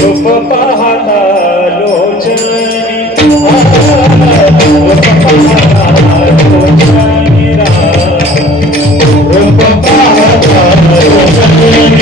रूप पाहता लोचनी रूप पाहता लोचनी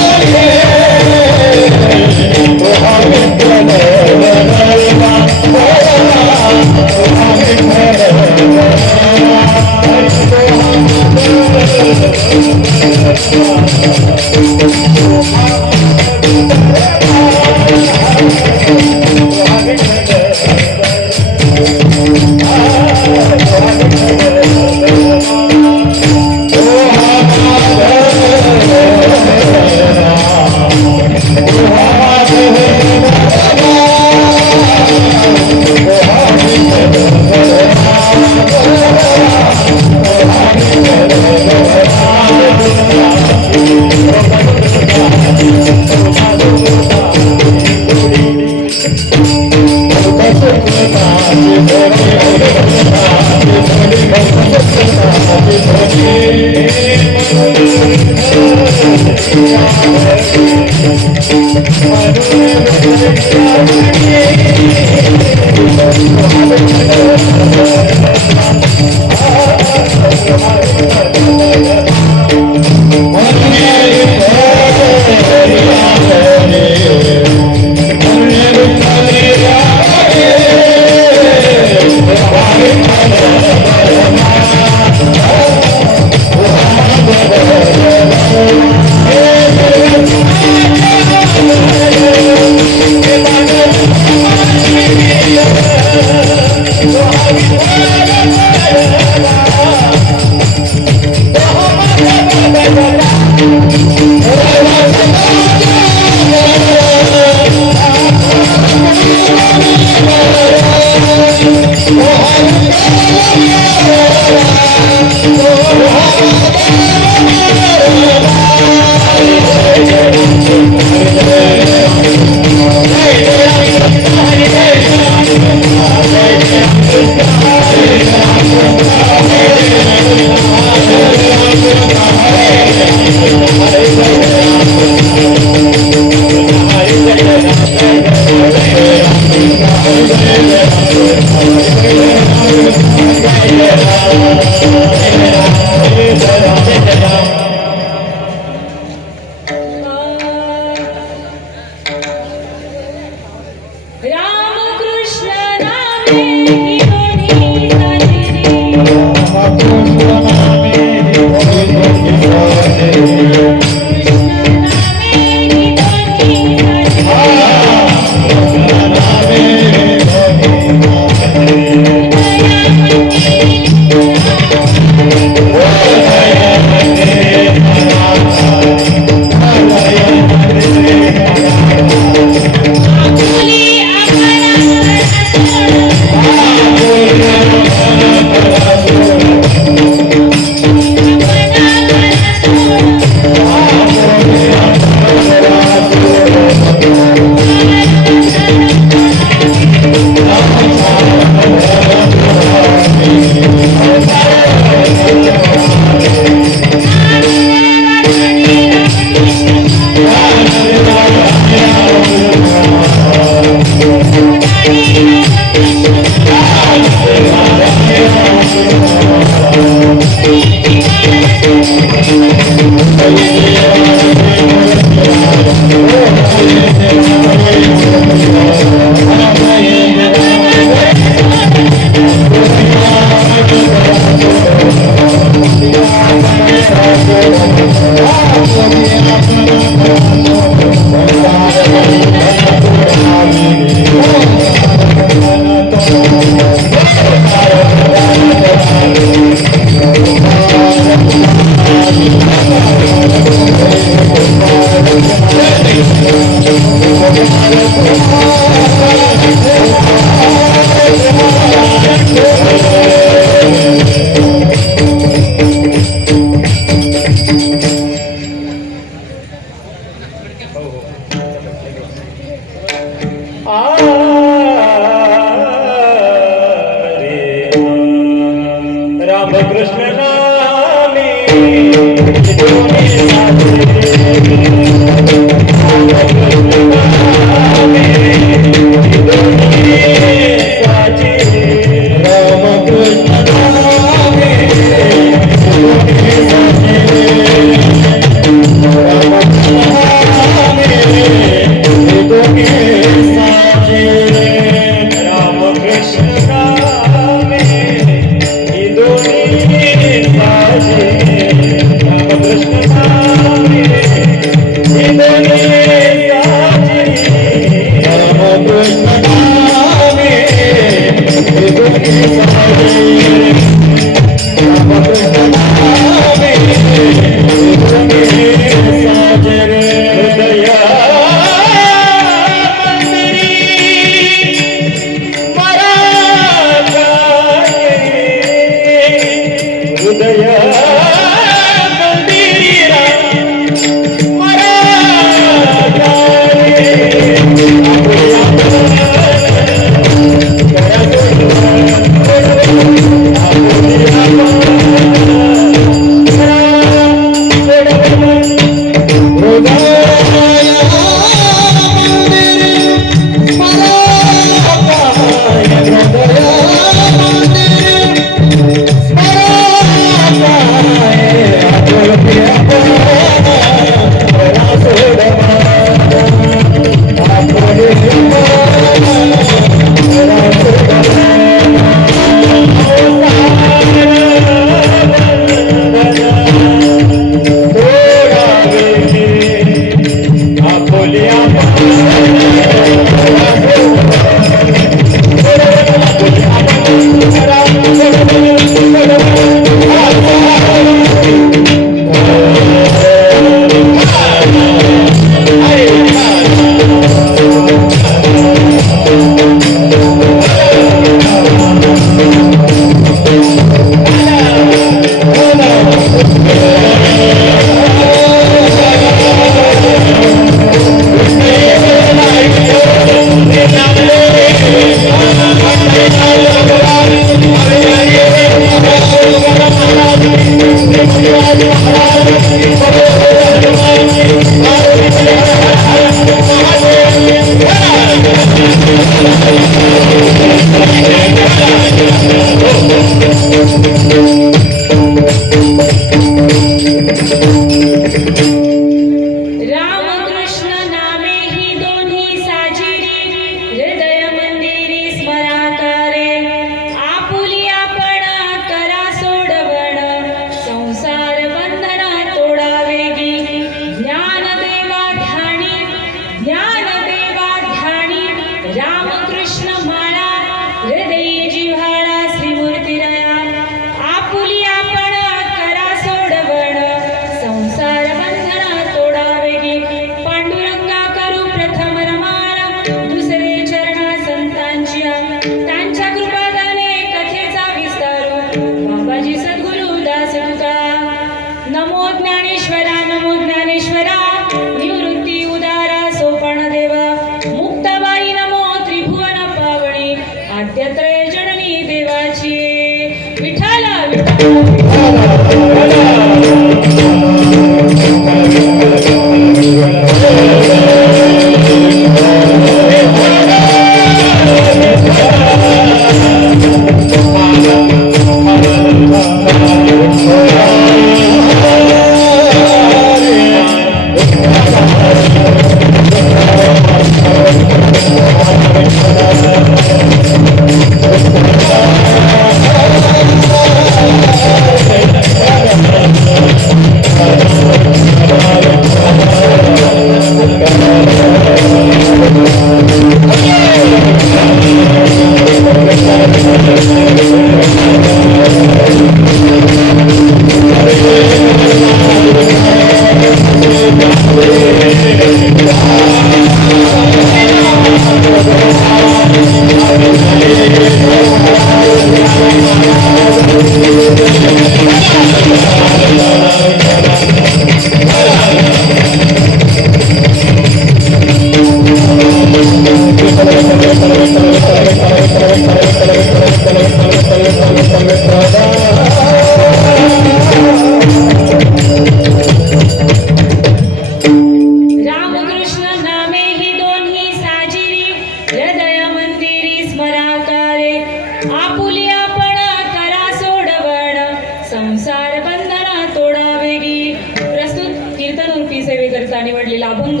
सेवेकरिता निवडलेला अभंग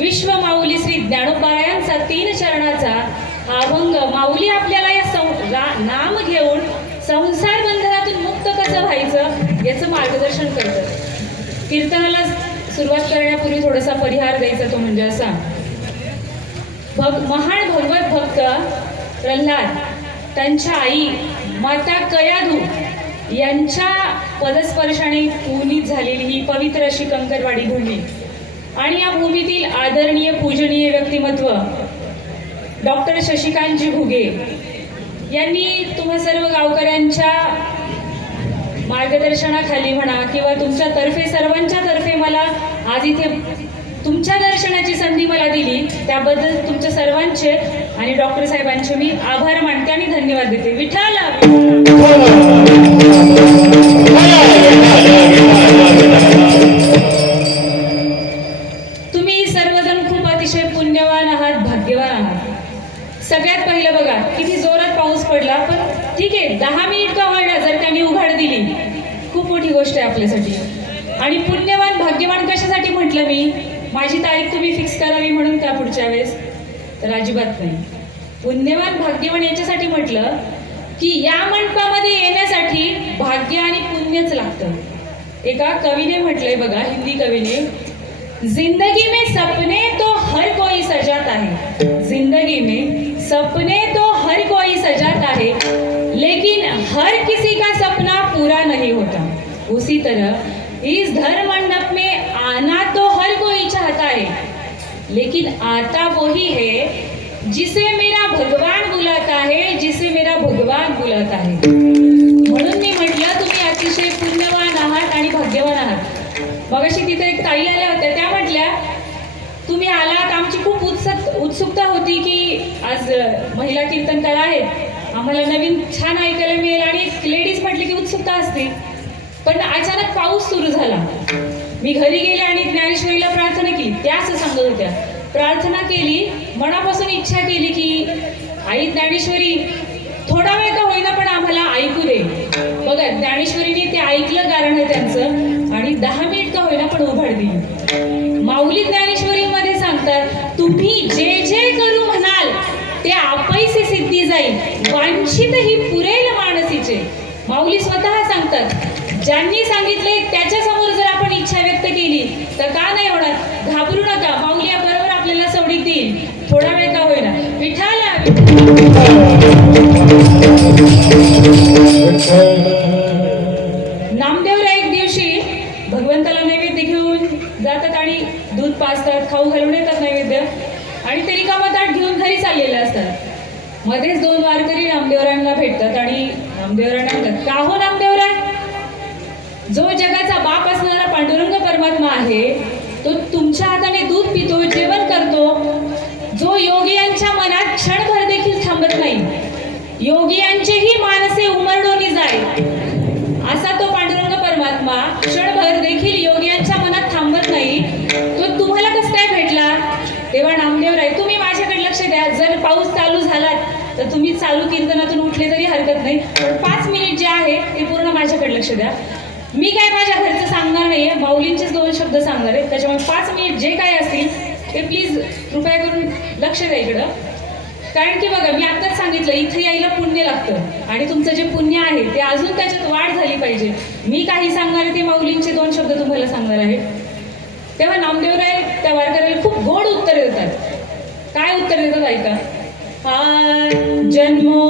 विश्व माऊली श्री ज्ञानोबायांचा 3 चरणाचा हा अभंग माऊली आपल्याला या नाम घेऊन संसार बंधनातून मुक्त कसं व्हायचं याचं मार्गदर्शन करतात. कीर्तनाला सुरुवात करण्यापूर्वी थोडासा परिहार द्यायचा, तो म्हणजे असा: महान भगवत भक्त प्रल्हाद त्यांच्या आई माता कयाधू यांच्या पदस्पर्शाने पुनीत झालेली ही पवित्र अशी कंकरवाडी भूमी आणि या भूमीतील आदरणीय पूजनीय व्यक्तिमत्व डॉक्टर शशिकांतजी घुगे यांनी तुम्हा सर्व गावकऱ्यांच्या मार्गदर्शनाखाली म्हणा किंवा तुमच्या तर्फे सर्वांच्या तर्फे मला आज इथे तुमच्या दर्शनाची संधी मला दिली, त्याबद्दल तुमच्या सर्वांचे आणि डॉक्टर साहेबांचे मी आभार मानते आणि धन्यवाद देते. विठ्ठल. तुम्ही सर्वजण खूप अतिशय पुण्यवान आहात, भाग्यवान आहात. सगळ्यात पहिलं बघा किती जोरात पाऊस पडला, पण ठीक आहे 10 मिनिट का होईना जर त्यांनी उघाड दिली खूप मोठी गोष्ट आहे आपल्यासाठी. आणि पुण्यवान भाग्यवान कशासाठी म्हटलं मी? माझी तारीख तुम्ही फिक्स करावी म्हणून का पुढच्या वेळेस? तर अजिबात नाही. पुण्यवान भाग्यवान याच्यासाठी म्हटलं की या मंडपामध्ये येण्यासाठी भाग्य आणि पुण्यच लागतं. एका कवीने म्हटलंय बघा, हिंदी कवीने, जिंदगी में सपने तो हर कोई सजाता है, जिंदगी में सपने तो हर कोई सजाता है, लेकिन हर किसी का सपना पूरा नहीं होता. उसी तरह इस धर्म मंडप में आना तो हर कोई चाहता है, लेकिन आता वही है जिसे मेरा भगवान बुलाता है, जिसे मेरा भगवान बुलाता है. म्हणून मी म्हटलं तुम्ही अतिशय पुण्यवान आहात आणि भाग्यवान आहात. मगाशी तिथे एक ताई आल्या होत्या, त्या म्हटल्या तुम्ही आलात, आमची खूप उत्सुकता होती की आज महिला कीर्तनकार आहेत, आम्हाला नवीन छान ऐकायला मिळेल. आणि लेडीज म्हटले की उत्सुकता असते, पण अचानक पाऊस सुरू झाला. मी घरी गेले आणि ज्ञानेश्वरीला प्रार्थना केली. त्या असं सांगत होत्या, प्रार्थना केली, मनापासून इच्छा केली की आई ज्ञानेश्वरी थोडा वेळ का होईना पण आम्हाला ऐकू दे. बघा ज्ञानेश्वरीने ते ऐकलं, कारण आहे त्यांचं, आणि 10 मिनिट का होईना पण उघड दिली. माऊली ज्ञानेश्वरीमध्ये सांगतात, तुम्ही जे जे करू म्हणाल ते आपैसे सिद्धी जाईल, वांछित ही पुरेल मानसीचे. माऊली स्वतः सांगतात, ज्यांनी सांगितले त्याच्या समोर जर आपण इच्छा व्यक्त केली तर का नाही होणार? घाबरू नका, माऊली बरोबर आपल्याला सवडीत देईल, थोडा वेळ का होईना. विठ्ठल. नामदेवराय एक दिवशी भगवंताला नैवेद्य घेऊन जातात आणि दूध पाजतात, खाऊ घालून येतात नैवेद्य, आणि ते रिकामा ताट घेऊन घरी चाललेले असतात. मध्येच 2 वारकरी नामदेवरायांना भेटतात आणि नामदेवरायांना म्हणतात, का हो नामदेवराय, जो जगाचा बाप असणारा पांडुरंग परमात्मा आहे तो तुमच्या हाताने दूध पितो, जेवण करतो, जो योगियांच्या मनात क्षणभर देखील थांबत नाही, योगियांचेही मानसे उमरडोनी जाय, तर तुम्ही चालू कीर्तनातून उठले तरी हरकत नाही, पण 5 मिनिट जे आहे ते पूर्ण माझ्याकडे लक्ष द्या. मी काय माझ्या घरचं सांगणार नाहीये, माऊलींचेच 2 शब्द सांगणार आहे. त्याच्यामुळे 5 मिनिट जे काय असतील ते प्लीज कृपया करून लक्ष द्या इकडं. कारण की बघा, मी आत्ताच सांगितलं इथं यायला पुण्य लागतं आणि तुमचं जे पुण्य आहे ते अजून त्याच्यात वाढ झाली पाहिजे. मी काही सांगणार आहे ते माऊलींचे 2 शब्द तुम्हाला सांगणार आहे. तेव्हा नामदेवराय त्या वारकऱ्याला खूप गोड उत्तर देतात. काय उत्तर देतात ऐका. जन्मो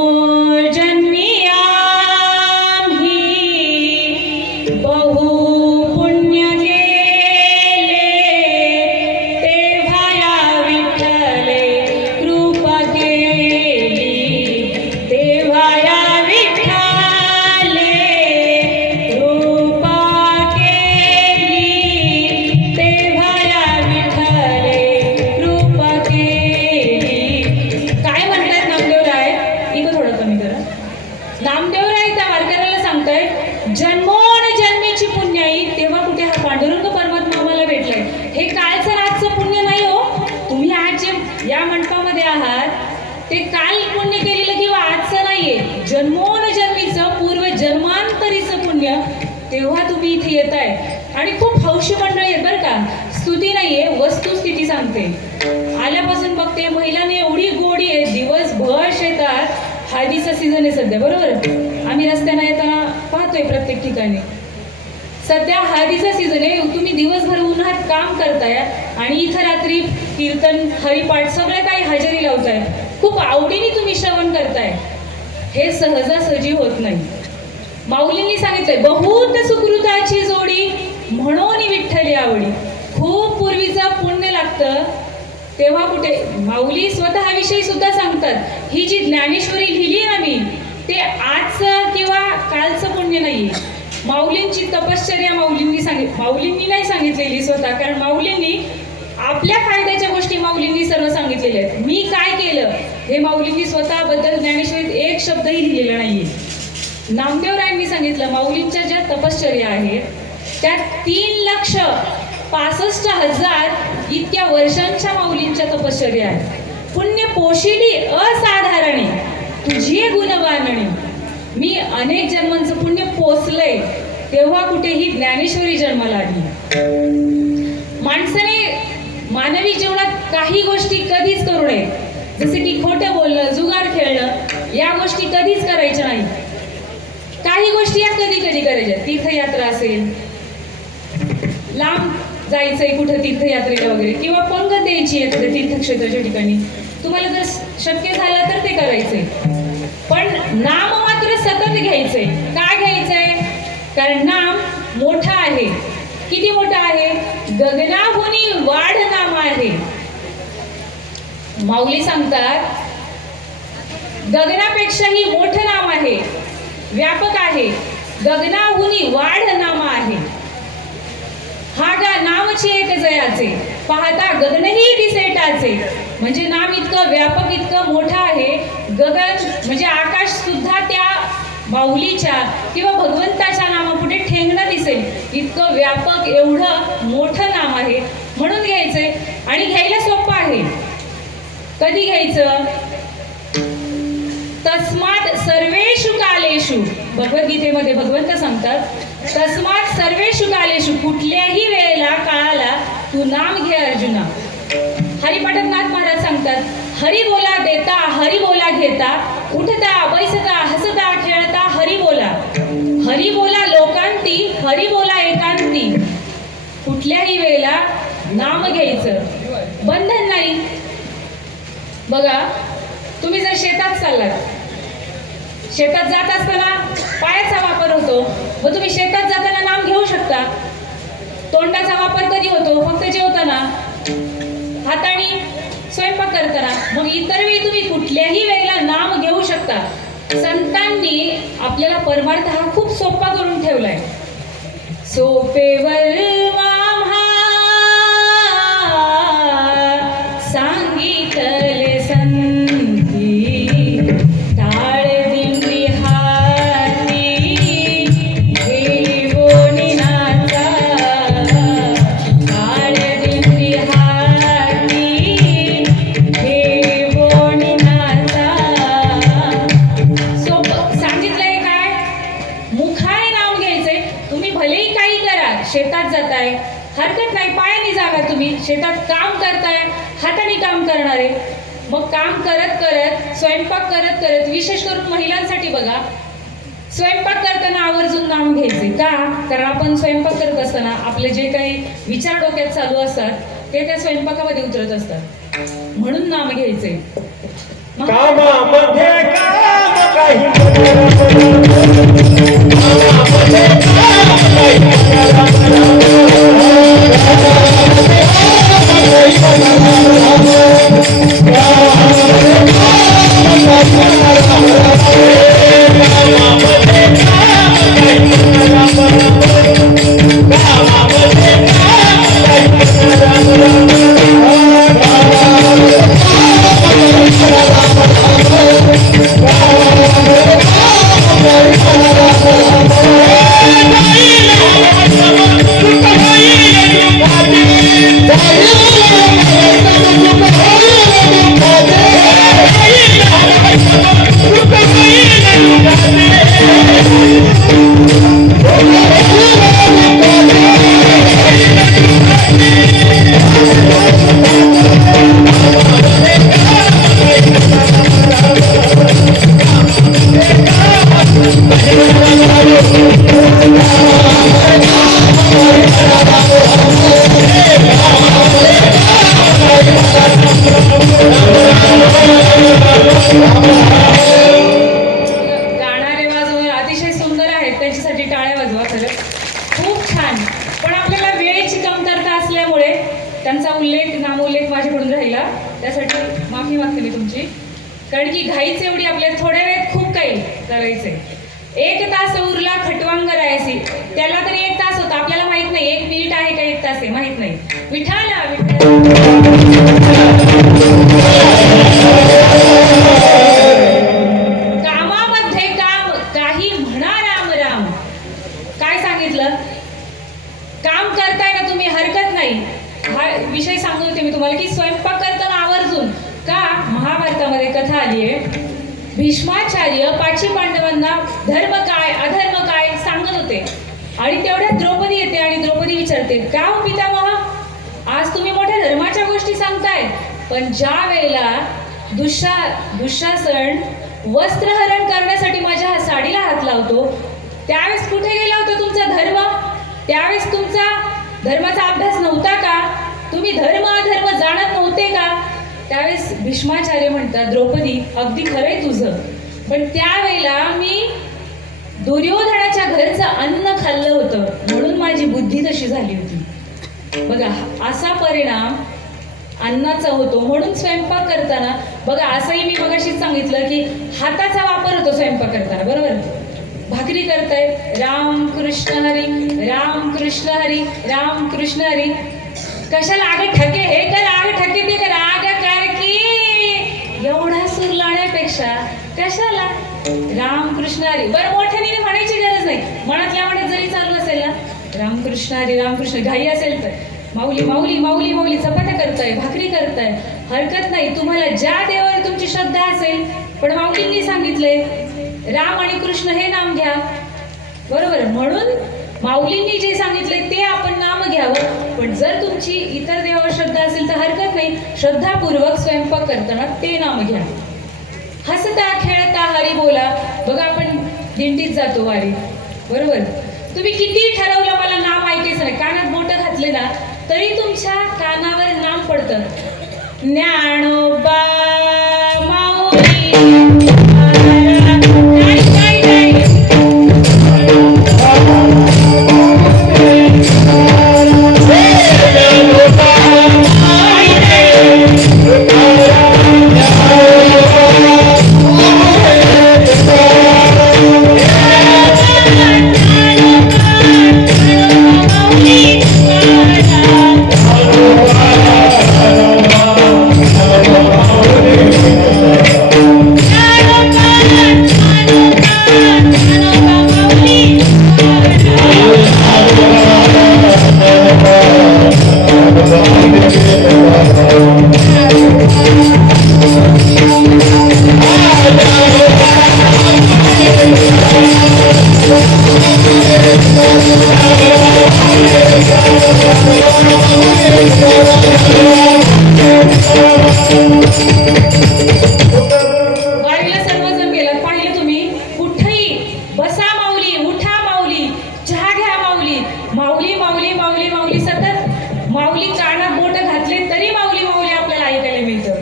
जन्मी आम्ही बहु पुण्य केले, तेव्हा या विठ्ठले कृपा केली, तेव्हा या विठ्ठले कृपा केली, तेव्हा या विठ्ठले कृपा केली. काय म्हणतात नामदेवराय? इथं थोडं कमी करा. नामदेवराय त्या वारकऱ्याला सांगताय, जन्मोन जन्मीची पुण्याई, तेव्हा कुठे हा पांडुरंग परमात्मा आम्हाला भेटलाय. हे कालचं रातचं पुण्य नाही हो. तुम्ही आज जे या मंडपामध्ये आहात ते काल पुण्य केलेलं किंवा आजचं नाहीये. जन्मोन जन्मीचं पूर्व जन्मांतरीचं पुण्य, तेव्हा तुम्ही इथे येताय. आणि खूप हौशी मंडळी आहेत बरं का, स्तुती नाहीये, वस्तुस्थिती सांगते. आल्यापासून बघते महिलांनी एवढी गोडी आहे, दिवसभर शेतात. हळदीचा सीझन आहे सध्या, बरोबर. आम्ही रस्त्यानं येताना पाहतोय प्रत्येक ठिकाणी. सध्या हळदीचा सीझन आहे. तुम्ही दिवसभर उन्हात काम करताय आणि इथं रात्री कीर्तन, हरिपाठ सगळं काही हजेरी लावताय. खूप आवडीने तुम्ही श्रवण करताय. हे सहजासहजी होत नाही. माऊलींनी सांगितलंय, बहुत सुकृताची जोडी म्हणून विठ्ठली आवडी. खूप पूर्वीचं पुण्य लागतं, तेव्हा कुठे. माऊली स्वतःविषयी सुद्धा सांगतात, ही जी ज्ञानेश्वरी लिहिली ना मी, ते आजचं किंवा कालचं पुण्य नाहीये. माऊलींची तपश्चर्या माऊलींनी नाही सांगितलेली स्वतः, कारण माऊलींनी आपल्या फायद्याच्या गोष्टी माऊलींनी सर्व सांगितलेल्या आहेत. मी काय केलं हे माऊलींनी स्वतःबद्दल ज्ञानेश्वरीत एक शब्दही लिहिलेला नाहीये. नामदेवरायांनी सांगितलं, माऊलींच्या ज्या तपश्चर्या आहेत त्या 3,65,000 इतक्या वर्षांच्या माऊलींच्या तपश्चर्या आहेत. पुण्य पोशिली असाधारणी तुझी गुणवानणी. मी अनेक जन्मांचं पुण्य पोचलंय, तेव्हा कुठेही ज्ञानेश्वरी जन्माला आली. माणसाने मानवी जीवनात काही गोष्टी कधीच करू नये, जसे की खोटं बोलणं, जुगार खेळणं, या गोष्टी कधीच करायच्या नाही. काही गोष्टी या कधी कधी करायच्या. तीर्थयात्रा असेल, लांब जायचंय कुठं तीर्थयात्रेला वगैरे, किंवा पंगत द्यायची आहे एखाद्या तीर्थक्षेत्राच्या ठिकाणी, तुम्हाला जर शक्य झालं तर ते करायचंय. पण नाम मात्र सतत घ्यायचंय. का घ्यायचंय? कारण नाम मोठं आहे. किती मोठं आहे? गगनाहुनी वाढ नाम आहे. माऊली सांगतात, गगनापेक्षाही मोठं नाम आहे, व्यापक आहे. गगनाहुनी वाढ नाम आहे. हा गा नामची एक जयाचे, पाहता गगनही दिसेटाचे. म्हणजे नाम इतकं व्यापक, इतकं मोठं आहे. गगन म्हणजे आकाश सुद्धा त्या माऊलीच्या किंवा भगवंताच्या नामापुढे ठेंगणं दिसेल, इतकं व्यापक, एवढं मोठं नाम आहे. म्हणून घ्यायचंय. आणि घ्यायला सोपं आहे. कधी घ्यायचं? तस्मात सर्वेषु कालेषु. भगवद्गीतेमध्ये भगवंत सांगतात, तस्मात सर्वेषु कालेषु, कुठल्याही वेळेला, काळाला तू नाम घे अर्जुना. हरिपाठात नाथ महाराज सांगतात, हरी बोला देता, हरी बोला घेता, उठता बैसता हसता खेळता हरी बोला. हरी बोला लोकांती, हरी बोला एकांती. कुठल्याही वेळेला नाम घ्यायचं, बंधन नाही. बघा, तुम्ही जर शेतात चाललात, शेतात जात असताना पायाचा वापर होतो, मग तुम्ही शेतात जाताना नाम घेऊ शकता. तोंडाचा वापर कधी होतो? फक्त जेवताना, हाताने स्वयंपाक करताना. मग इतर वेळी तुम्ही कुठल्याही वेळेला नाम घेऊ शकता. संतांनी आपल्याला परमार्थ हा खूप सोपा करून ठेवलाय. सोपेवर आम्हा सांगितले संती, टाळ दिंडी हाती गेली बोनी नाचा. टाळ दिंडी हाती गेली बोनी नाचा. शेतात काम करताय, हाताने काम करणारे. मग काम करत करत, स्वयंपाक करत करत, विशेष करून महिलांसाठी बघा, स्वयंपाक करताना आवर्जून नाम घ्यायचे. का? कारण आपण स्वयंपाक करत असताना आपले जे काही विचार डोक्यात चालू असतात ते त्या स्वयंपाकामध्ये उतरत असतात, म्हणून नाम घ्यायचे. कामामध्ये काम काही गाणारे वाजवणे अतिशय सुंदर आहेत, त्यांच्यासाठी टाळ्या वाजवा. खरं खूप छान. पण आपल्याला वेळेची कमतरता असल्यामुळे त्यांचा नामोल्लेख माझ्याकडून राहिला, त्यासाठी माफी मागते मी तुमची. कारण की घाईच एवढी, आपल्याला थोड्या वेळात खूप काही करायचंय. 1 तास उरला खटवांग राहायची, त्याला तरी 1 तास होता. आपल्याला माहित नाही 1 मिनिट आहे का 1 तास आहे, माहित नाही. विठाला कामामध्ये काम, काही म्हणा राम राम. काय सांगितलं? काम करताय ना तुम्ही, हरकत नाही. हा विषय सांगत होते मी तुम्हाला की स्वयंपाक करताना आवर्जून. का? महाभारतामध्ये कथा आली आहे, भीष्माचार्य 5 पांडवांना धर्म काय अधर्म काय सांगत होते, आणि तेवढ्यात द्रौपदी येते आणि द्रौपदी विचारते, का हो पितामह, आज तुम्ही मोठ्या धर्माच्या गोष्टी सांगताय, पण ज्या वेळेला दुःशासन वस्त्रहरण करण्यासाठी माझ्या साडीला हात लावतो, त्यावेळेस कुठे गेला होता तुमचा धर्म? त्यावेळेस तुमचा धर्माचा अभ्यास नव्हता का? तुम्ही धर्म अधर्म जाणत नव्हते का? त्यावेळेस भीष्माचार्य म्हणतात, द्रौपदी अगदी खरंय तुझं, पण त्यावेळेला मी दुर्योधनाच्या घरचं अन्न खाल्लं होतं, म्हणून माझी बुद्धी तशी झाली होती. बघा, असा परिणाम अन्नाचा होतो. म्हणून स्वयंपाक करताना बघा, असंही मी मगाशीच सांगितलं की हाताचा वापर होतो स्वयंपाक करताना, बरोबर? भाकरी करताय, राम कृष्ण हरी, राम कृष्ण हरी, राम कृष्ण हरी. कशाला? आग ठके हे कर, आग ठके ते कर, आग कर की एवढा सूर लावण्यापेक्षा कशाला राम कृष्ण हरी. बरं, मोठ्याने म्हणायची गरज नाही, मनातल्या मनात जरी चालू असेल ना, राम कृष्ण हरी, राम कृष्ण. घाई असेल तर माऊली माऊली माऊली माऊली चपात्या करताय, भाकरी करताय, हरकत नाही. तुम्हाला ज्या देवावर तुमची श्रद्धा असेल, पण माऊलींनी सांगितलंय राम आणि कृष्ण हे नाम घ्या, बरोबर? म्हणून माऊलींनी जे सांगितलंय ते आपण नाम घ्यावं. पण जर तुमची इतर देवावर श्रद्धा असेल तर हरकत नाही, श्रद्धापूर्वक स्वयंपाक करताना ते नाम घ्या. हसता खेळता हरी बोला. बघा, आपण दिंडीत जातो वारी, बरोबर? तुम्ही किती ठरवलं मला नाम ऐकायचं नाही, कानात बोटं घातले ना तरी तुमच्या कानावर नाम पडतं, ज्ञानोबा माऊली. काय काय काय Oh, वारीला सर्वजण गेलात पाहिलं तुम्ही. कुठेही बसा माऊली, उठा माऊली, चहा घ्या माऊली, माऊली माऊली माऊली माऊली, सतत माऊली कानात बोट घातले तरी माऊली माऊली आपल्याला ऐकायला मिळतं.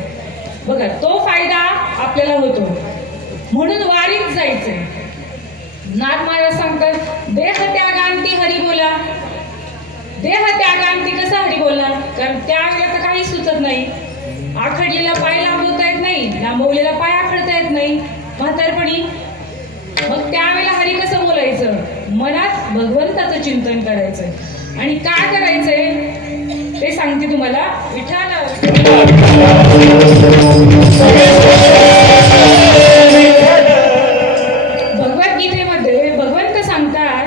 बघा तो फायदा आपल्याला होतो. म्हणून वारीत जायचंय. नाथ महाराज सांगतात, देह त्यागांती हरी बोला. देह त्यागांती कसा हरी बोलणार? कारण त्यावेळेला तर काही सुचत नाही. आखडलेला पाय लांबवता येत नाही, लांबवलेला पाय आखडता येत नाही म्हातारपणी. मग त्यावेळेला हरी कसं बोलायचं? मनात भगवंताचं चिंतन करायचं. आणि काय करायचंय ते सांगते तुम्हाला. विठ्ठल भगवद्गीतेमध्ये भगवंत सांगतात,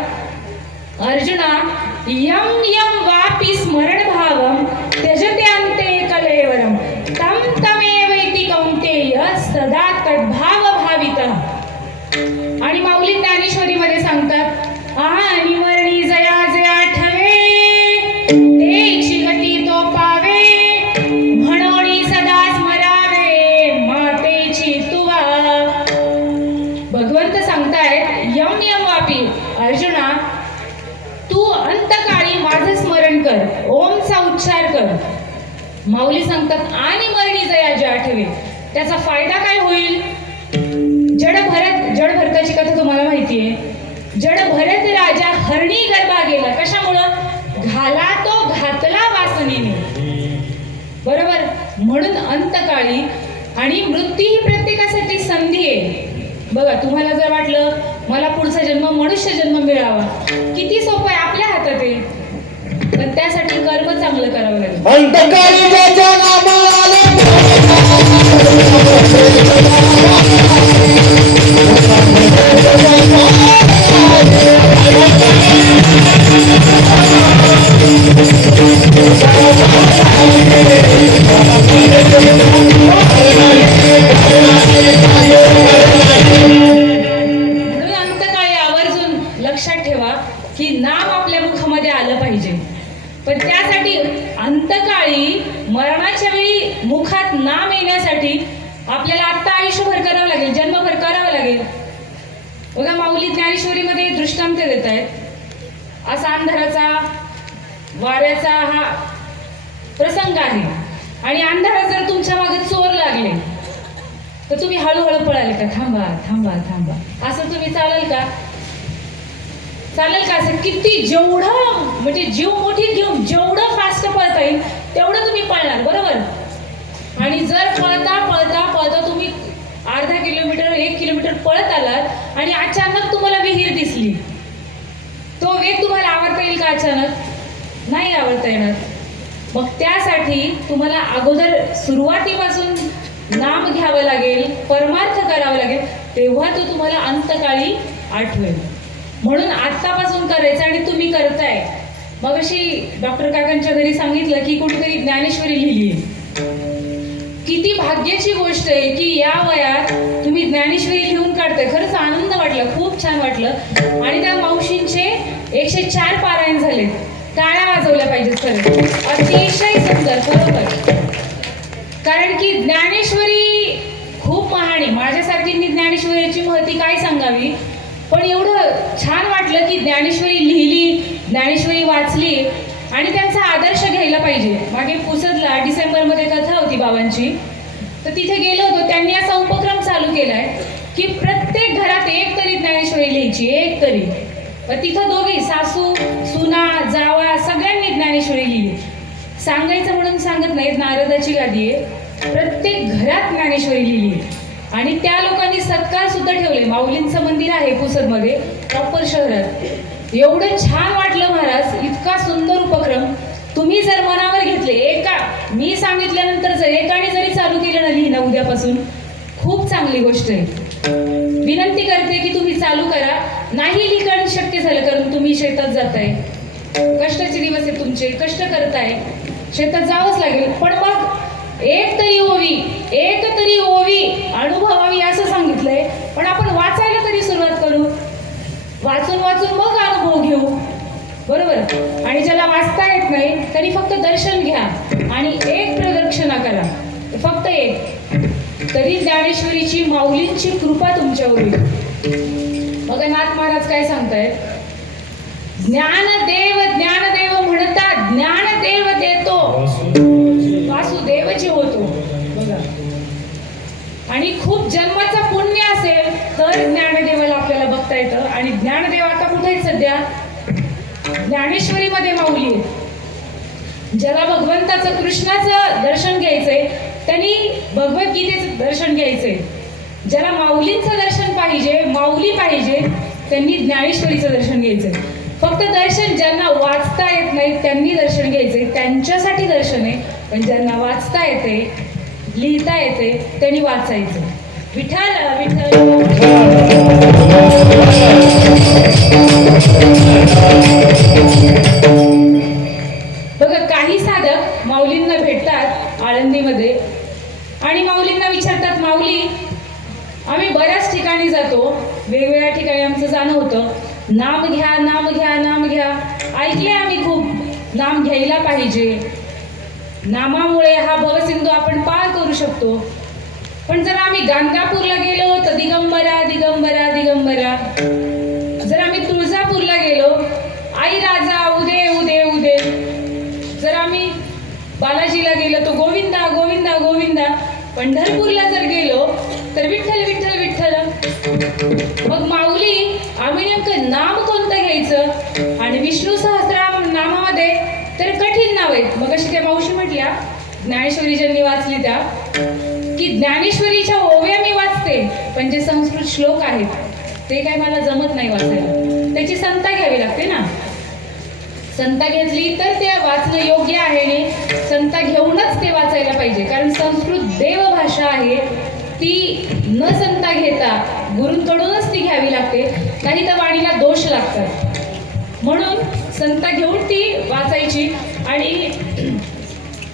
अर्जुना यम यम वापि स्मरण भावम त्यजते अन्ते कलेवरम तम तमेवैति कौन्तेय सदा तद्भाव भावितः. आणि माऊली ज्ञानेश्वरीमध्ये सांगतात, आणि मरणी जया जया ठवे ते इच्छिगती तो पावे म्हणोनी सदा स्मरावे मातेची तुवा. भगवंत सांगतायत, यम यम वापी अर्जुना तू अंतकाळी माझं स्मरण कर, ओमचा उच्चार कर. माऊली सांगतात, आणि मरणी जया जे आठवे त्याचा फायदा काय होईल? जड भरताची कथा तुम्हाला माहितीये. जड भरत राजा हरणी गर्भा गेला. कशामुळं? घाला तो घातला वासनेने. बरोबर. म्हणून अंतकाळी आणि मृत्यू ही प्रत्येकासाठी संधी आहे. बघा, तुम्हाला जर वाटलं मला पुढचा जन्म मनुष्य जन्म मिळावा, किती सोपं आहे, आपल्या हातात आहे. पण त्यासाठी कर्म चांगलं करावं लागेल. अंतकाळी ज्याच्या नामाला म्हणून अंतकाळी आवर्जून लक्षात ठेवा की नाम आपल्या मुखामध्ये आलं पाहिजे. पण त्यासाठी अंतकाळी मरणाच्या वेळी मुखात नाम येण्यासाठी आपल्याला आत्ता आयुष्यभर करावं लागेल, जन्मभर करावं लागेल. बघा, माऊली ज्ञानेश्वरीमध्ये दृष्टांत देत आहेत. असा अंधाराचा वाऱ्याचा हा प्रसंग आहे. आणि अंधारात जर तुमच्या मागे चोर लागले तर तुम्ही हळूहळू पळाल का? थांबा थांबा थांबा असं तुम्ही चालेल का? चालेल का? असं किती जेवढं म्हणजे जीव मोठी घेऊन जेवढं फास्ट पळता येईल तेवढं तुम्ही पळणार. बरोबर. आणि जर पळता पळता पळता तुम्ही अर्धा किलोमीटर 1 किलोमीटर पळत आलात आणि अचानक तुम्हाला विहीर दिसली, तो वेग तुम्हाला आवरता येईल का? अचानक नाही आवरता येणार. मग त्यासाठी तुम्हाला अगोदर सुरुवातीपासून नाम घ्यावं लागेल, परमार्थ करावं लागेल, तेव्हा तो तुम्हाला अंतकाळी आठवेल. म्हणून आत्तापासून करायचं. आणि तुम्ही करताय. मग अशी डॉक्टर काकांच्या घरी सांगितलं की कुठेतरी ज्ञानेश्वरी लिहिली. किती भाग्याची गोष्ट आहे की या वयात तुम्ही ज्ञानेश्वरी लिहून काढताय. खरंच आनंद वाटला, खूप छान वाटलं. आणि त्या मावशींचे 104 पारायण झाले. टाळ्या वाजवल्या पाहिजेत खरं, अतिशय सुंदर. बरोबर. कारण की ज्ञानेश्वरी खूप महान आहे. माझ्यासारखींनी ज्ञानेश्वरीची महती काय सांगावी. पण एवढं छान वाटलं की ज्ञानेश्वरी लिहिली, ज्ञानेश्वरी वाचली आणि त्यांचा आदर्श घ्यायला पाहिजे. मागे पुसदला डिसेंबरमध्ये कथा होती बाबांची, तर तिथे गेलो होतो. त्यांनी असा उपक्रम चालू केलाय की प्रत्येक घरात एक तरी ज्ञानेश्वरी लिहायची, एक तरी. तिथं दोघी सासू सुना जावा सगळ्यांनी ज्ञानेश्वरी लिहिली. सांगायचं म्हणून सांगत नाहीत, नारदाची गादी आहे. प्रत्येक घरात ज्ञानेश्वरी लिहिली. आणि त्या लोकांनी सत्कार सुद्धा ठेवले. माऊलींचं मंदिर आहे पुसदमध्ये, प्रॉपर शहरात. एवढं छान वाटलं महाराज, इतका सुंदर उपक्रम. तुम्ही जर मनावर घेतले, मी सांगितल्यानंतर जर एकाने जरी चालू केलं ना लिहिणं उद्यापासून, खूप चांगली गोष्ट आहे. विनंती करते की तुम्ही चालू करा. नाही लिहिणं शक्य झालं कारण तुम्ही शेतात जाताय, कष्टाचे दिवस आहे तुमचे, कष्ट करताय, शेतात जावंच लागेल. पण मग एक तरी ओवी अनुभवावी असं सांगितलंय. पण आपण वाचायला तरी सुरुवात करू. वाचून वाचून मग अनुभव घेऊ. बरोबर. आणि ज्याला वाचता येत नाही त्यांनी फक्त दर्शन घ्या आणि एक प्रदक्षिणा करा. फक्त नव्हते तरी ज्ञानेश्वरीची माऊलींची कृपा तुमच्यावर होईल. बघा नाथ महाराज काय सांगतायत, ज्ञानदेव ज्ञानदेव म्हणतात ज्ञानदेव देतो वासुदेवची होतो. बघा, आणि खूप जन्माचं पुण्य असेल तर ज्ञानदेवाला आपल्याला बघता येतं. आणि ज्ञानदेव आता कुठे आहेत सध्या? ज्ञानेश्वरीमध्ये माऊली आहे. ज्याला भगवंताचं कृष्णाचं दर्शन घ्यायचंय त्यांनी भगवद्गीतेचं दर्शन घ्यायचंय. ज्याला माऊलींचं दर्शन पाहिजे, माऊली पाहिजे, त्यांनी ज्ञानेश्वरीचं दर्शन घ्यायचंय. फक्त दर्शन ज्यांना वाचता येत नाही त्यांनी दर्शन घ्यायचंय, त्यांच्यासाठी दर्शन आहे. पण ज्यांना वाचता येते, लिहिता येते, त्यांनी वाचायचं. विठ्ठल विठ्ठल. बघा, काही साधक माऊलींना भेटतात आळंदीमध्ये आणि माऊलींना विचारतात, माऊली आम्ही बऱ्याच ठिकाणी जातो, वेगवेगळ्या ठिकाणी आमचं जाणं होतं, नाम घ्या नाम घ्या नाम घ्या, ऐकले आम्ही खूप, नाम घ्यायला पाहिजे, नामामुळे हा भवसिंधू आपण पार करू शकतो. पण जर आम्ही गाणगापूरला गेलो तर दिगंबरा दिगंबरा दिगंबरा, जर आम्ही तुळजापूरला गेलो आई राजा उदे उदे उदे, जर आम्ही बालाजीला गेलो तर गोविंदा गोविंदा गोविंदा, पंढरपूरला जर गेलो तर विठ्ठल विठ्ठल विठ्ठल. मग माऊली आम्ही नेमकं नाम कोणतं घ्यायचं? आणि विष्णू सहस्रनाम नामामध्ये तर कठीण नाव आहेत. मग अशी त्या मावशी म्हटल्या, ज्ञानेश्वरी ज्यांनी वाचली त्या, की ज्ञानेश्वरीच्या ओव्या मी वाचते पण जे संस्कृत श्लोक आहेत ते काय मला जमत नाही वाचायला, त्याची संता घ्यावी लागते ना. संता घेतली तर ते वाचणं योग्य आहे आणि संता घेऊनच ते वाचायला पाहिजे. कारण संस्कृत देवभाषा आहे, ती न संता घेता गुरूंकडूनच ती घ्यावी लागते, नाही तर वाणीला दोष लागतात. म्हणून संता घेऊन ती वाचायची. आणि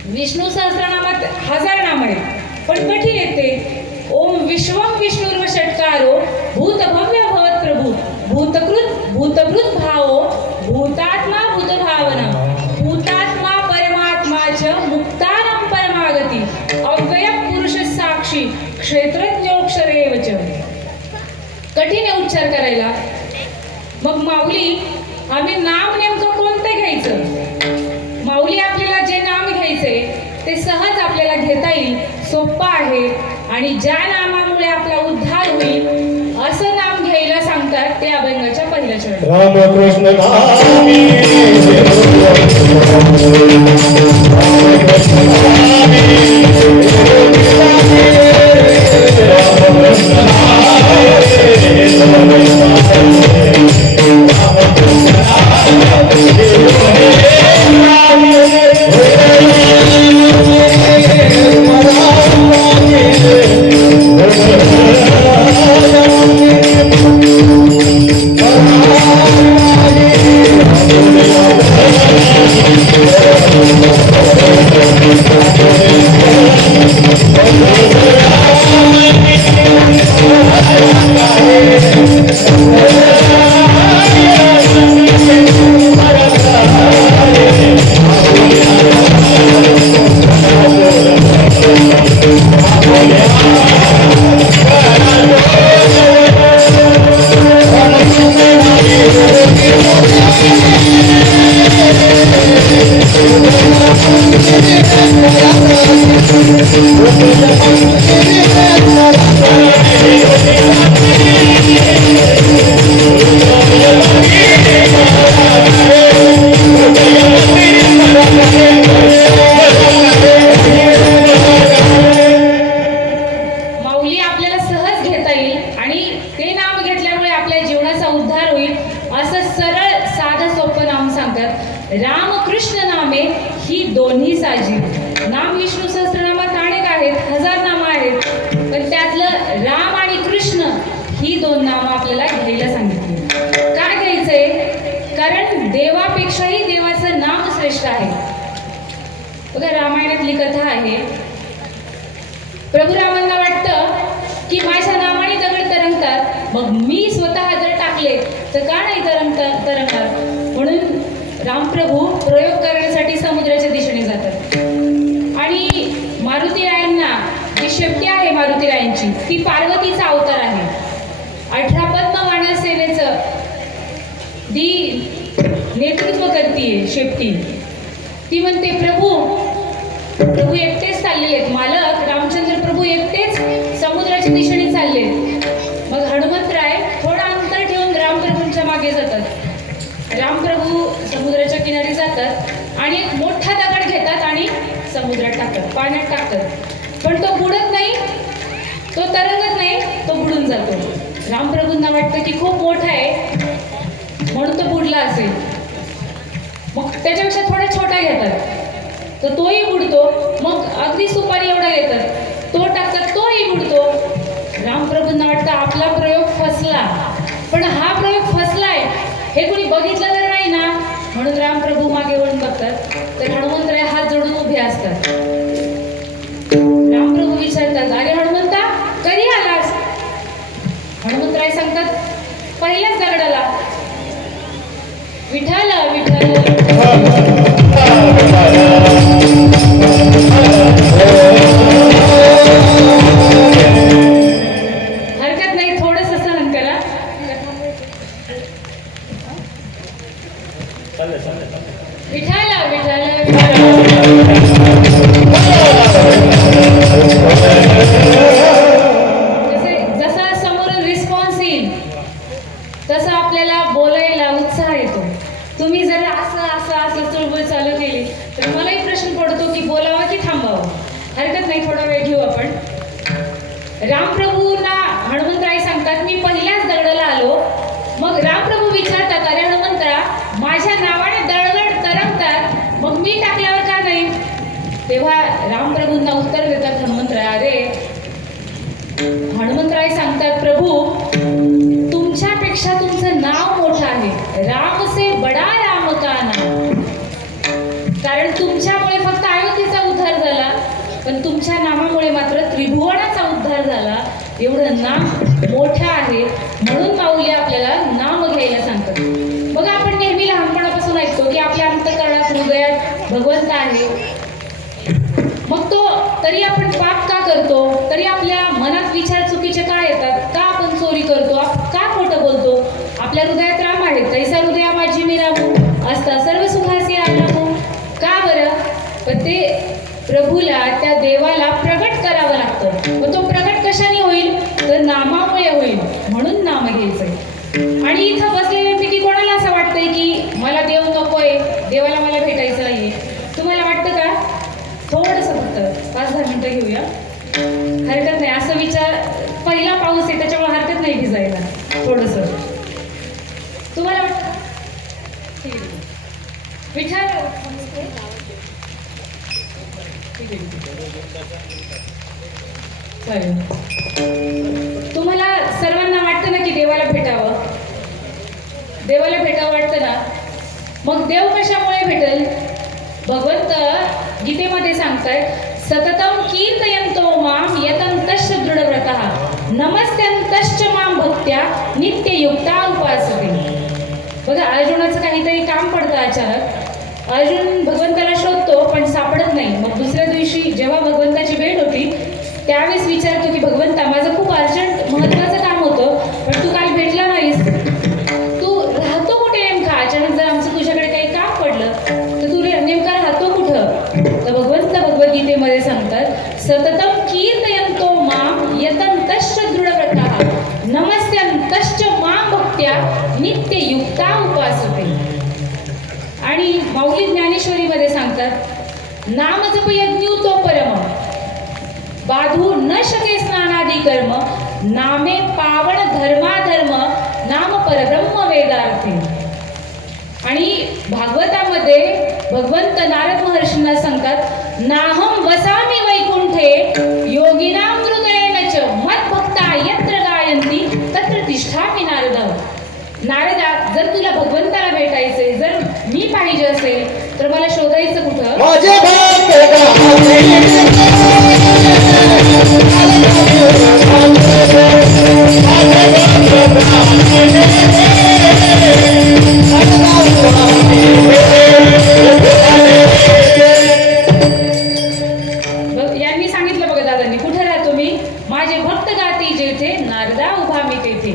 विष्णू सहस्रनामात 1000 नाम आहेत पण कठीण येते. ओम विश्वम विष्णुर्व षटकारो भूत भव्य भवत प्रभू भूतकृत भूतभृत भावो भूतात्मा भूतभावना भूतात्मा परमात्माच मुक्तानां परमागती अव्यय पुरुष साक्षी क्षेत्रज्ञोक्षरेवच. कठीण आहे उच्चार करायला. मग माऊली आम्ही नाम नेमकं कोणतं घ्यायचं? माऊली आपल्याला जे नाम घ्यायचे ते सहज आपल्याला घेता येईल, सोपं आहे. आणि ज्या नामामुळे आपला उद्धार होईल असं नाम घ्यायला सांगतात ते अभंगाच्या पहिल्या चरणी. रामकृष्ण नामी रामकृष्ण नामे ही दोन्ही साजी. नाम विष्णू सहस्रनामात अनेक आहेत, 1000 नामं आहेत, पण त्यातलं राम आणि कृष्ण ही 2 नामं आपल्याला घ्यायला सांगितली. का घ्यायचंय? कारण देवापेक्षाही देवाचं नाम श्रेष्ठ आहे. बघा, रामायणातली कथा आहे. प्रभू रामांना वाटतं की माझ्या नामाने दगड तरंगतात, मग मी स्वतः जर टाकले तर का नाही तरंगणार? म्हणून रामप्रभू प्रयोग करण्यासाठी समुद्राच्या दिशेने जातात आणि मारुतीरायांना जी शेपटी आहे मारुतीरायांची ती पार्वतीचा अवतार आहे. 18 पद्मवाण सेनेचं ती नेतृत्व करतीये शेपटी. ती म्हणते प्रभू एकटेच चाललेले आहेत. मालक रामचंद्र प्रभू एकटेच समुद्राच्या दिशेने चाललेत. मग हनुमंतराय थोडं अंतर ठेवून रामप्रभूंच्या मागे जातात. रामप्रभू समुद्राच्या किनारी जातात आणि एक मोठा दगड घेतात आणि समुद्रात टाकतात, पाण्यात टाकतात. पण तो बुडत नाही, तो तरंगत नाही, तो बुडून जातो. रामप्रभूंना वाटतं की खूप मोठा आहे म्हणून तो बुडला असेल. मग त्याच्यापेक्षा थोडा छोटा घेतात तर तोही बुडतो. मग अगदी सुपारी एवढा घेतात, तो टाकतात, तोही बुडतो. रामप्रभूंना वाटतं आपला प्रयोग फसला. पण हा प्रयोग फसलाय हे कुणी बघितलं तर नाही ना, म्हणून रामप्रभू मागे वळून बघतात तर हनुमंतराय हात जोडून उभे असतात. रामप्रभू विचारतात, अरे हनुमंता कधी आलास? हनुमंतराय सांगतात, पहिल्याच दगडाला. विठाल विठाल हरकत नाही, थोडस सहन करा. विठाल विठाल जसा समोरून रिस्पॉन्स येईल तसा आपल्याला बोलायला उत्साह येतो. तुम्ही जर असं चळवळ चालू केली तर मलाही प्रश्न पडतो की बोलावा की थांबावं. हरकत नाही, थोडा वेळ घेऊ आपण. रामप्रभूंना हनुमंतराय सांगतात, मी पहिल्याच दगडाला आलो. मग रामप्रभू विचारतात, अरे हनुमंतरा माझ्या नावाने दगड तरंगतात, मग मी टाकल्यावर का नाही? तेव्हा रामप्रभूंना उत्तर देतात हनुमंतराय, अरे हनुमंतराय सांगतात, प्रभू तुमच्यापेक्षा तुमचं नाव मोठं आहे. राम से बडा राम का नाम. कारण तुमच्यामुळे फक्त अयोध्येचा उद्धार झाला, पण तुमच्या नामामुळे मात्र त्रिभुवनाचा उद्धार झाला. एवढं नाम मोठं आहे म्हणून माऊली आपल्याला नाम घ्यायला सांगतात. बघा, आपण नेहमी लहानपणापासून ऐकतो की आपल्या अंतःकरणात हृदयात भगवंत आहे. मग तो तरी आपण पाप का करतो? तरी आपल्या मनात विचार चुकीचे का येतात? का आपण चोरी करतो? का खोटं बोलतो? आपल्या हृदयात राम आहे. तैसा हृदया माझी मी रामू असता सर्व सुखासी रामू. का बरं? पण ते प्रभूला, त्या देवाला प्रगट करावं लागतं. मग तो प्रगट कशाने होईल? तर नामामुळे होईल. म्हणून नाम घ्यायचंय. आणि इथं बसलेल्यांपैकी कोणाला असं वाटतंय की मला देव नकोय, देवाला मला भेटायचं नाहीये? तुम्हाला वाटतं का? थोडंसं फक्त 5-10 मिनिटं घेऊया. हरकत नाही. असं विचार, पहिला पाऊस आहे त्याच्यामुळे हरकत नाही भिजायला. थोडंसं तुम्हाला वाटतं? ठीक आहे. विचार तुम्हाला सर्वांना वाटतं ना की देवाला भेटावं? देवाला भेटावं वाटतं ना? मग देव कशामुळे भेटेल? भगवंत गीतेमध्ये सांगतायत, सततम कीर्तयन्तो माम यतन्तश्च दृढव्रतः नमस्यन्तश्च माम भक्त्या नित्ययुक्ता उपासते. बघा, अर्जुनाचं काहीतरी काम पडतं अचानक. अर्जुन भगवंताला शोधतो पण सापडत नाही. मग दुसऱ्या दिवशी जेव्हा भगवंताची भेट होती त्यावेळेस विचारतो की भगवंता, माझं खूप अर्जंट महत्त्वाचं काम होतं पण तू काल भेटला नाहीस. तू राहतो कुठे नेमका? अचानक जर आमचं तुझ्याकडे काही काम पडलं तर तू नेमका राहतो कुठं? तर भगवंत भगवद्गीतेमध्ये सांगतात, सततम कीर्तयन्तो माम यतन्तश्च दृढव्रतः नमस्यन्तश्च माम भक्त्या नित्ययुक्ता उपासते. आणि माऊली ज्ञानेश्वरीमध्ये सांगतात, नाम जप यज्ञूतो परम बाधू न शके स्नानादी कर्म नामे पावन धर्माधर्म नाम परब्रह्म वेदार्थे. आणि भागवतामध्ये भगवंत नारद महर्षींना सांगतात, नाहम वसामि वैकुंठे योगिनां हृदयेन च मद्भक्ता यत्र गायन्ति तत्र तिष्ठामि नारद. नारदा, जर तुला भगवंताला भेटायचंय, जर मी पाहिजे असेल तर मला शोधायचं कुठं? माझे यांनी सांगितलं बघा दादांनी, कुठे राहतो माझे भक्त गाती जेथे नारदा उभा मी तेथे.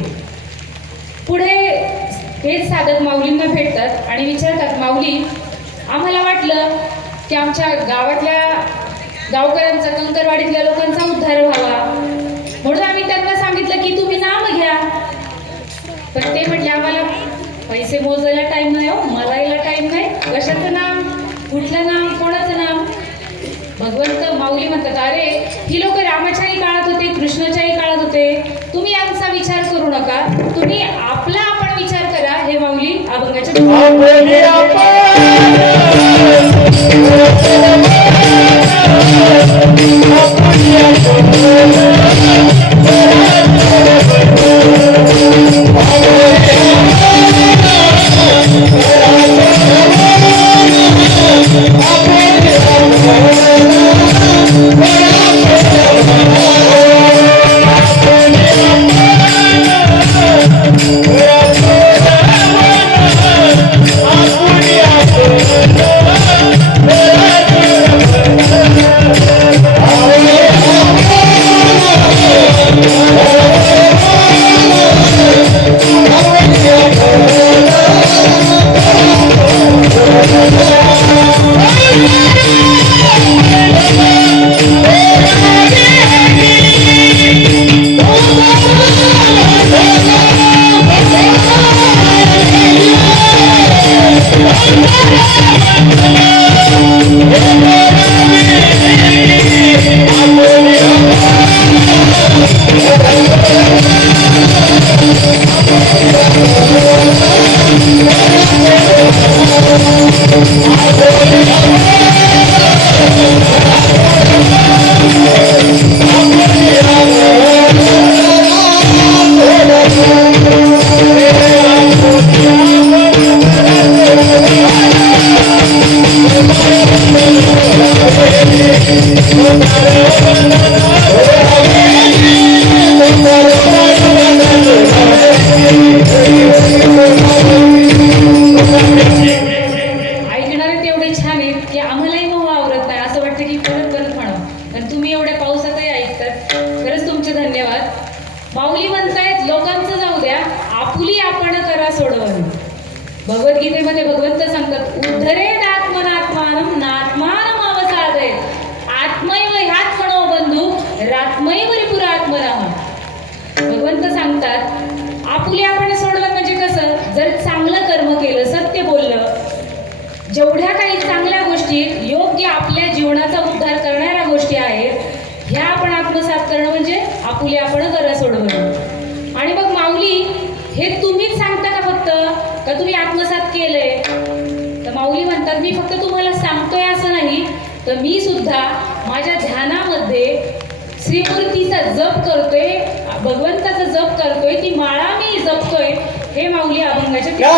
पुढे तेच साधक माऊलींना भेटतात आणि विचारतात, माऊली आम्हाला वाटलं की आमच्या गावातल्या गावकऱ्यांचा, कंकरवाडीतल्या लोकांचा उद्धार व्हावा, म्हणून आम्ही त्यांना सांगितलं की तुम्ही नाम घ्या. पण ते म्हटले आम्हाला पैसे मोजायला टाइम नाही हो, मलायला टाइम नाही. कशाचं नाम, कुठलं नाम, कोणाचं नाम. भगवंत माऊली म्हणतात, अरे ही लोक रामाच्याही काळात होते, कृष्णाच्याही काळात होते, तुम्ही यांचा विचार करू नका, तुम्ही आपला आपण विचार करा. हे माऊली अभंगाच्या माऊली म्हणतायत लोकांचं जाऊ द्या, आपुली आपण करा सोडवण. भगवद्गीतेमध्ये भगवंत सांगतात, उद्धरेत आत्मनात्मानं नात्मानं अवसादय आत्मैव ह्यात्मनो बंधू रात्मैव रिपुरात्मनः. भगवंत सांगतात आपुली आपण सोडवण म्हणजे कसं, जर चांगलं कर्म केलं, सत्य बोललं, जेवढ्या काही चांगल्या गोष्टी योग्य आपल्या जीवनाचा उद्धार करणाऱ्या गोष्टी आहेत, ह्या आपण आत्मसात करणं म्हणजे आपुली आपण करा सोडवणं. आणि मग माऊली हे तुम्हीच सांगता का फक्त, का तुम्ही आत्मसात केलंय? तर माऊली म्हणतात, मी फक्त तुम्हाला सांगतोय असं नाही, तर मी सुद्धा माझ्या ध्यानामध्ये श्रीमूर्तीचा जप करतोय, भगवंताचा जप करतोय, ती माळा मी जपतोय. हे माऊली अभंगाच्या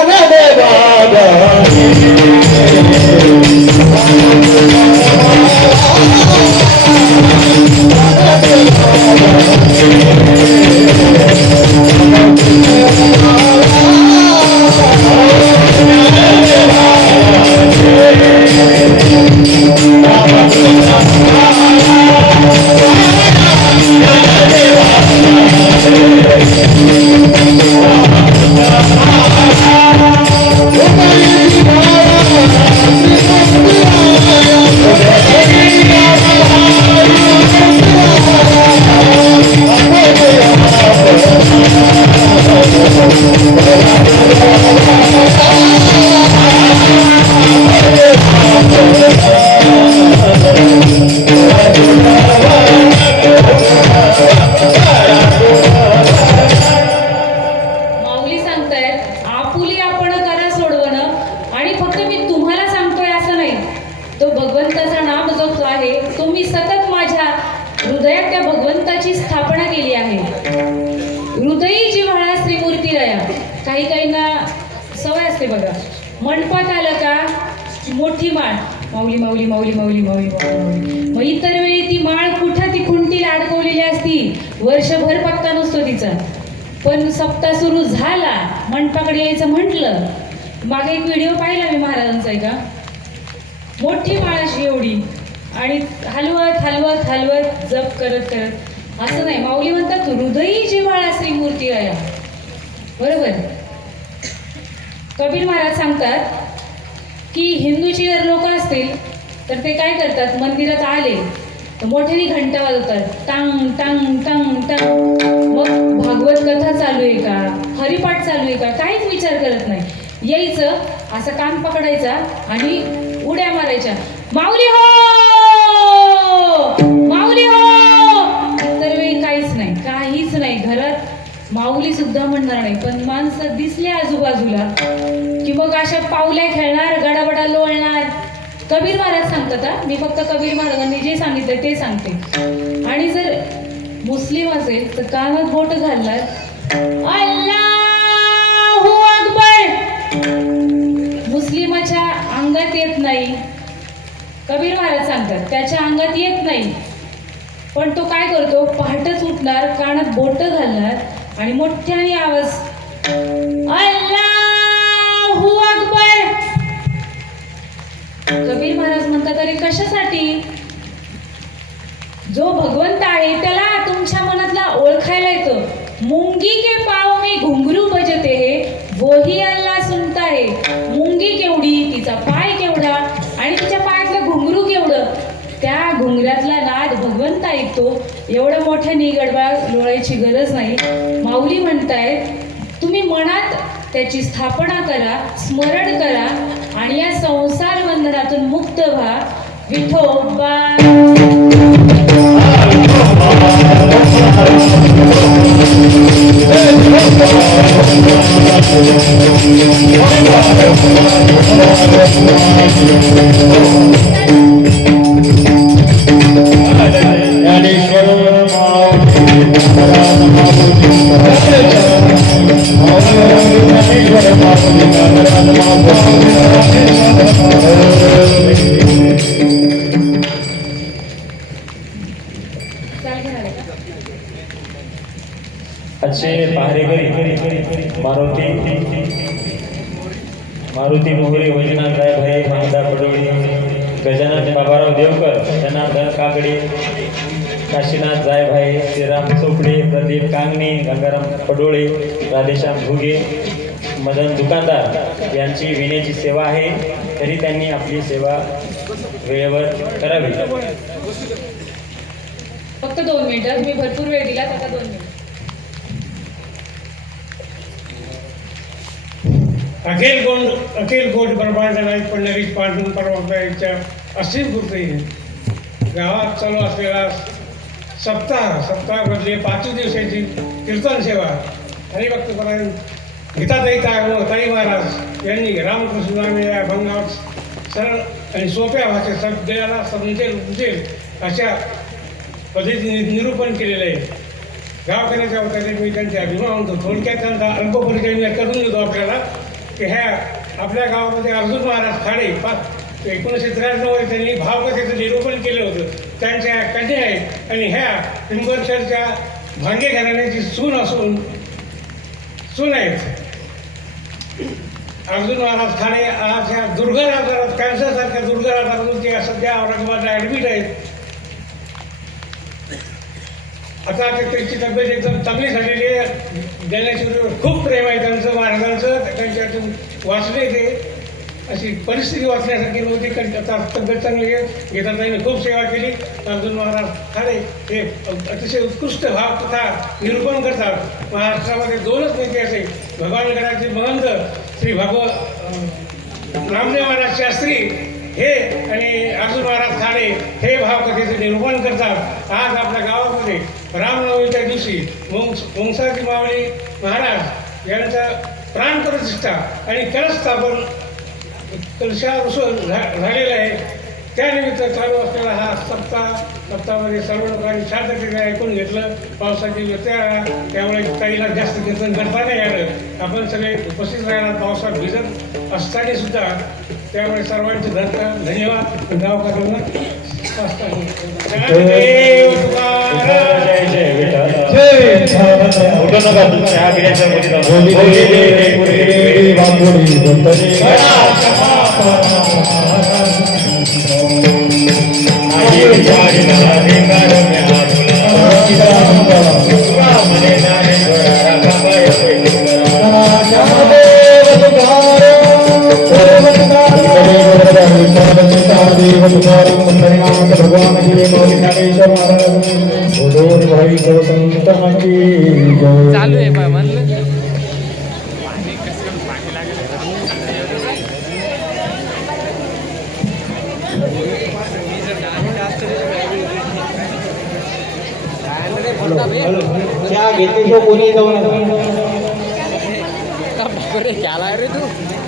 हृदयात त्या भगवंताची स्थापना केली आहे. हृदयी जिव्हाळा श्रीमूर्ती रया. काही काहींना सवय असते बघा, मंडपात आलं का मोठी माळ, माऊली माऊली माऊली माऊली माऊली माऊली. मग इतर वेळी ती माळ कुठं ती खुंटीला अडकवलेली असती, वर्षभर पत्ता नसतो तिचा. पण सप्ताह सुरू झाला, मंडपाकडे यायचं म्हटलं, मागे एक व्हिडिओ पाहिला मी महाराजांचा, आहे का मोठी माळ अशी एवढी, आणि हलवत हलवत हलवत जप करत करत असं नाही, माऊली म्हणतात हृदयी जिव्हाळा श्री मूर्ती आया. बरोबर. कबीर महाराज सांगतात की हिंदूची जर लोक असतील तर ते काय करतात, मंदिरात आले तर मोठ्याने घंटा वाजवतात, टांग टांग टांग टांग. मग भागवत कथा चालू आहे का, हरिपाठ चालू आहे का, काहीच विचार करत नाही. यायचं, असं कान पकडायचा आणि उड्या मारायच्या, माऊली हो माऊली हो. तर वेळी काहीच नाही, काहीच नाही. घरात माऊली सुद्धा म्हणणार नाही. पण माणसं दिसले आजूबाजूला की मग अशा पावल्या खेळणार, गडाबडा लोळणार. कबीर महाराज सांगतात हा, मी फक्त कबीर महाराजांनी जे सांगितलं ते सांगते. आणि जर मुस्लिम असेल तर कानात बोट घालणार, अल्लाहू अकबर. मुस्लिमाच्या अंगात येत नाही, कबीर महाराज सांगतात त्याच्या अंगात येत नाही. पण तो काय करतो, पहाटच उठणार, कानात बोट घालणार आणि मोठ्याने आवाज, अल्लाहू अकबर. कबीर महाराज म्हणतात, अरे कशासाठी? जो भगवंत आहे त्याला तुमच्या मनातला ओळखायला येतं. मुंगी के पाव में घुंगरू बजते है वही अल्लाह सुनता है. मुंगी केवढी, तिचा पाय केवढा आणि तिच्या पायातलं घुंगरू केवढं, त्या घुंगरातला नाद भगवंत ऐकतो. एवढ्या मोठ्याने गडबड लोळायची गरज नाही. माऊली म्हणतायत तुम्ही मनात त्याची स्थापना करा, स्मरण करा आणि या संसार बंधनातून मुक्त व्हा. विठोबा अच्छे पहारेकरी मारुती मोहरे, वैजनाथ रायभाई, मांदा पडोळी, गजानन बाबाराव देवकर, जनार्दन काकडे, काशीनाथ जायभाई, श्रीराम चोपडे, प्रदीप कांगणे, गंगाराम पडोळे, राधेश्याम भुगे, मदन दुकानदार यांची विण्याची सेवा आहे. तरी त्यांनी आपली सेवा वेळेवर करावी. फक्त 2 मिनिटं, तुम्ही भरपूर वेळ दिला, आता 2 मिनिटं. अखिल कोट ब्रह्मांड नाईक पंढरीत पांडुरंग परमात्म्याच्या असीम कृपेने गावात चालू असलेला सप्ताहामधली 5 दिवसाची कीर्तन सेवा हरिभक्तपरायण गीताताई ताई महाराज यांनी रामकृष्ण नामे या अभंगावर सरळ आणि सोप्या भाषेत सगळ्याला समजेल अशा पद्धतीने निरूपण केलेलं आहे. गावकऱ्याच्या वतीने मी त्यांचे अभिमान म्हणतो. थोडक्यात त्यांचा अल्पपरिचय मी करून देतो आपल्याला की ह्या आपल्या गावामध्ये अर्जुन महाराज खाडे 1993 त्यांनी भावकथेचं निरूपण केलं होतं. त्यांच्या कन्या आहेत आणि ह्या पिंपरशरच्या भांगे घराण्याची सून आहेत. अर्जुन महाराज खाडे आज ह्या दुर्धर आजारात, कॅन्सरसारख्या दुर्धर आजारातून ते सध्या औरंगाबादला ॲडमिट आहेत. आता त्यांची तब्येत एकदम चांगली झालेली आहे. ज्ञानेश्वरीवर खूप प्रेम आहे त्यांचं, महाराजांचं. त्यांच्यातून वाचले ते, अशी परिस्थिती वाचण्यासारखी नव्हती. कारण आता तब्येत चांगली आहे. गीताताईने खूप सेवा केली. अर्जुन महाराज खाडे हे अतिशय उत्कृष्ट भावकथा निरूपण करतात. महाराष्ट्रामध्ये 2च नेते असे, भगवानगडाचे महंत श्री नामदेव महाराज शास्त्री हे आणि अर्जुन महाराज खाडे हे भावकथेचे निरूपण करतात. आज आपल्या गावामध्ये रामनवमीच्या दिवशी मुंगसाची मावळी महाराज यांचा प्राणप्रतिष्ठा आणि कलशस्थापन कलशावर झालेलं आहे. त्यानिमित्त चालू असलेला हा सप्ताहामध्ये सर्व लोकांनी शांततेने ऐकून घेतलं. पावसाची व्यत्यय आला त्यामुळे ताईला जास्त कीर्तन करता नाही आलं. आपण सगळे उपस्थित राहिला पावसात भिजत असताना सुद्धा. त्यामुळे सर्वांचे धन्यवाद. गावकऱ्यांना Thank you. बोलो भाई को संतन की जय। चालू आहे बा म्हणलं चहा घेतल्याशिवाय कोणी जाऊ नका. रे तू